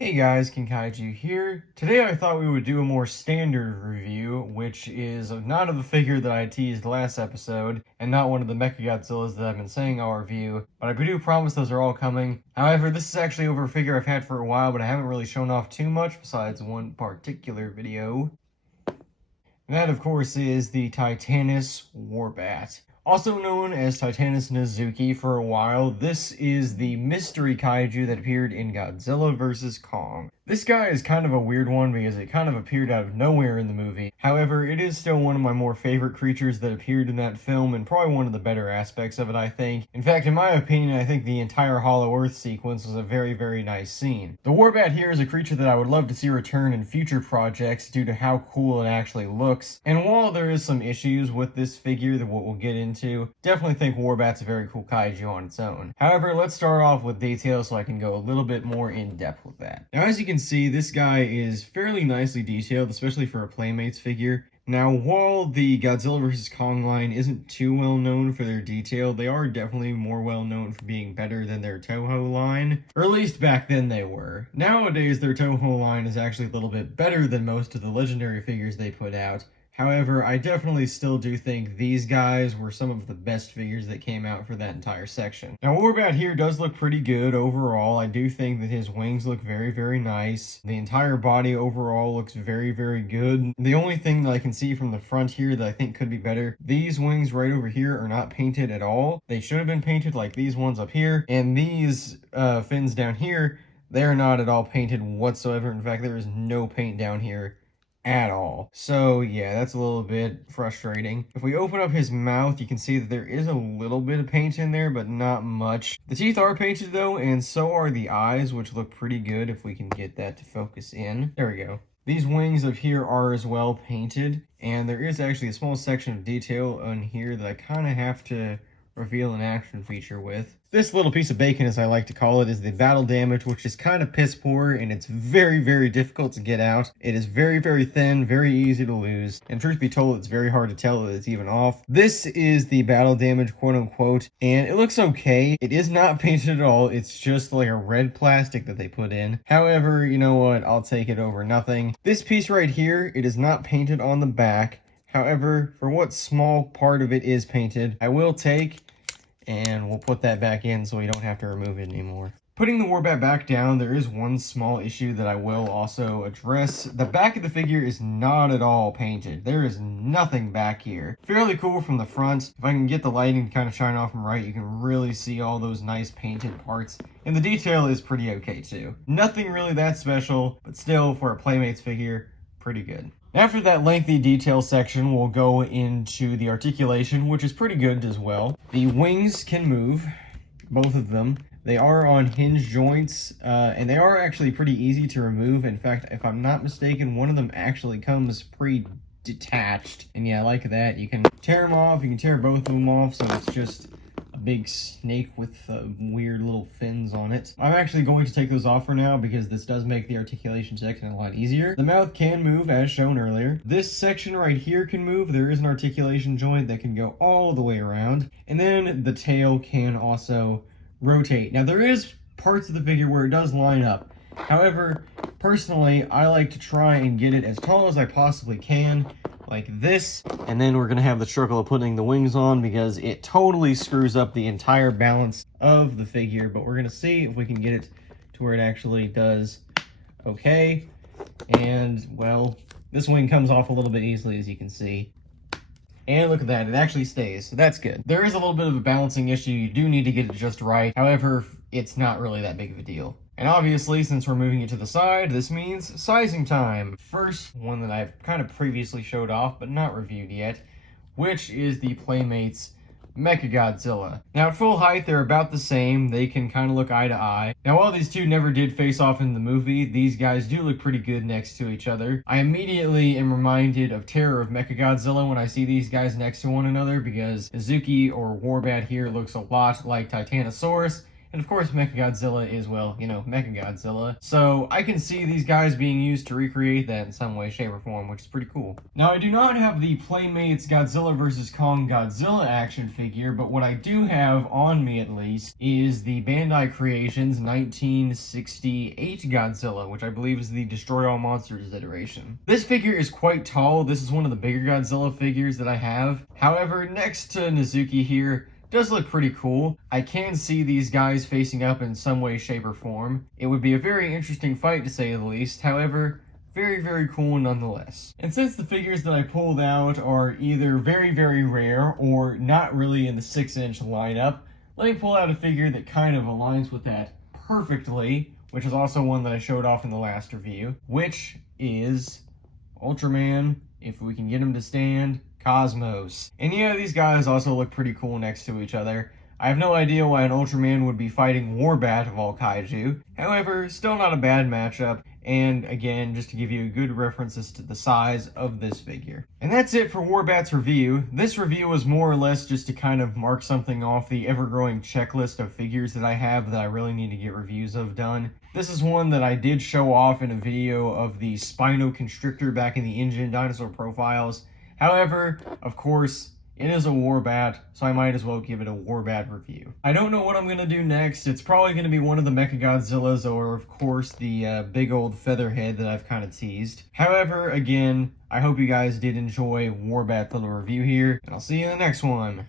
Hey guys, Kaiju here. Today I thought we would do a more standard review, which is not of the figure that I teased last episode, and not one of the Mechagodzillas that I've been saying I'll review, but I do promise those are all coming. However, this is actually over a figure I've had for a while, but I haven't really shown off too much besides one particular video. And that, of course, is the Titanus Warbat. Also known as Titanus Nezuki for a while, this is the mystery kaiju that appeared in Godzilla vs. Kong. This guy is kind of a weird one because it kind of appeared out of nowhere in the movie. However, it is still one of my more favorite creatures that appeared in that film and probably one of the better aspects of it, I think. In fact, in my opinion, I think the entire Hollow Earth sequence was a very, very nice scene. The Warbat here is a creature that I would love to see return in future projects due to how cool it actually looks. And while there is some issues with this figure that we'll get into, definitely think Warbat's a very cool kaiju on its own. However, let's start off with details so I can go a little bit more in depth with that. Now, as you can see, this guy is fairly nicely detailed, especially for a Playmates figure. Now, while the Godzilla vs. Kong line isn't too well known for their detail, they are definitely more well known for being better than their Toho line. Or at least back then they were. Nowadays, their Toho line is actually a little bit better than most of the legendary figures they put out. However, I definitely still do think these guys were some of the best figures that came out for that entire section. Now, Warbat here does look pretty good overall. I do think that his wings look very, very nice. The entire body overall looks very, very good. The only thing that I can see from the front here that I think could be better, these wings right over here are not painted at all. They should have been painted like these ones up here, and these fins down here, they're not at all painted whatsoever. In fact, there is no paint down here at all. So yeah, that's a little bit frustrating. If we open up his mouth, you can see that there is a little bit of paint in there, but not much. The teeth are painted though, and so are the eyes, which look pretty good if we can get that to focus in. There we go. These wings up here are as well painted, and there is actually a small section of detail on here that I kind of have to reveal an action feature with. This little piece of bacon, as I like to call it, is the battle damage, which is kind of piss poor, and it's very, very difficult to get out. It is very, very thin, very easy to lose, and truth be told, it's very hard to tell that it's even off. This is the battle damage, quote unquote, and it looks okay. It is not painted at all. It's just like a red plastic that they put in. However, you know what? I'll take it over nothing. This piece right here, it is not painted on the back. However, for what small part of it is painted, I will take, and we'll put that back in so we don't have to remove it anymore. Putting the Warbat back down, there is one small issue that I will also address. The back of the figure is not at all painted. There is nothing back here. Fairly cool from the front. If I can get the lighting to kind of shine off from right, you can really see all those nice painted parts. And the detail is pretty okay too. Nothing really that special, but still, for a Playmates figure, pretty good. After that lengthy detail section, we'll go into the articulation, which is pretty good as well. The wings can move, both of them. They are on hinge joints, and they are actually pretty easy to remove. In fact, if I'm not mistaken, one of them actually comes pre-detached. And yeah, like that, you can tear them off, you can tear both of them off, so it's just a big snake with weird little fins on it. I'm actually going to take those off for now because this does make the articulation section a lot easier. The mouth can move as shown earlier. This section right here can move. There is an articulation joint that can go all the way around. And then the tail can also rotate. Now there is parts of the figure where it does line up. However, personally, I like to try and get it as tall as I possibly can, like this, and then we're gonna have the struggle of putting the wings on because it totally screws up the entire balance of the figure, but we're gonna see if we can get it to where it actually does okay. And well, this wing comes off a little bit easily, as you can see. And look at that, it actually stays, so that's good. There is a little bit of a balancing issue. You do need to get it just right. However, it's not really that big of a deal. And obviously, since we're moving it to the side, this means sizing time. First one that I've kind of previously showed off, but not reviewed yet, which is the Playmates Mechagodzilla. Now, at full height, they're about the same. They can kind of look eye to eye. Now, while these two never did face off in the movie, these guys do look pretty good next to each other. I immediately am reminded of Terror of Mechagodzilla when I see these guys next to one another, because Nezuki or Warbat here looks a lot like Titanosaurus, And of course, Mechagodzilla is, well, Mechagodzilla. So I can see these guys being used to recreate that in some way, shape, or form, which is pretty cool. Now, I do not have the Playmates Godzilla vs. Kong Godzilla action figure, but what I do have on me, at least, is the Bandai Creations 1968 Godzilla, which I believe is the Destroy All Monsters iteration. This figure is quite tall. This is one of the bigger Godzilla figures that I have. However, next to Nezuki here, does look pretty cool. I can see these guys facing up in some way, shape, or form. It would be a very interesting fight, to say the least. However, very, very cool nonetheless. And since the figures that I pulled out are either very, very rare or not really in the 6-inch lineup, let me pull out a figure that kind of aligns with that perfectly, which is also one that I showed off in the last review, which is Ultraman, if we can get him to stand, Cosmos. And yeah, these guys also look pretty cool next to each other. I have no idea why an Ultraman would be fighting Warbat of all kaiju. However, still not a bad matchup. And again, just to give you a good references to the size of this figure. And that's it for Warbat's review. This review was more or less just to kind of mark something off the ever-growing checklist of figures that I have that I really need to get reviews of done. This is one that I did show off in a video of the Spino Constrictor back in the InGen Dinosaur Profiles. However, of course, it is a Warbat, so I might as well give it a Warbat review. I don't know what I'm going to do next. It's probably going to be one of the Mechagodzillas or, of course, the big old Featherhead that I've kind of teased. However, again, I hope you guys did enjoy Warbat's little review here, and I'll see you in the next one.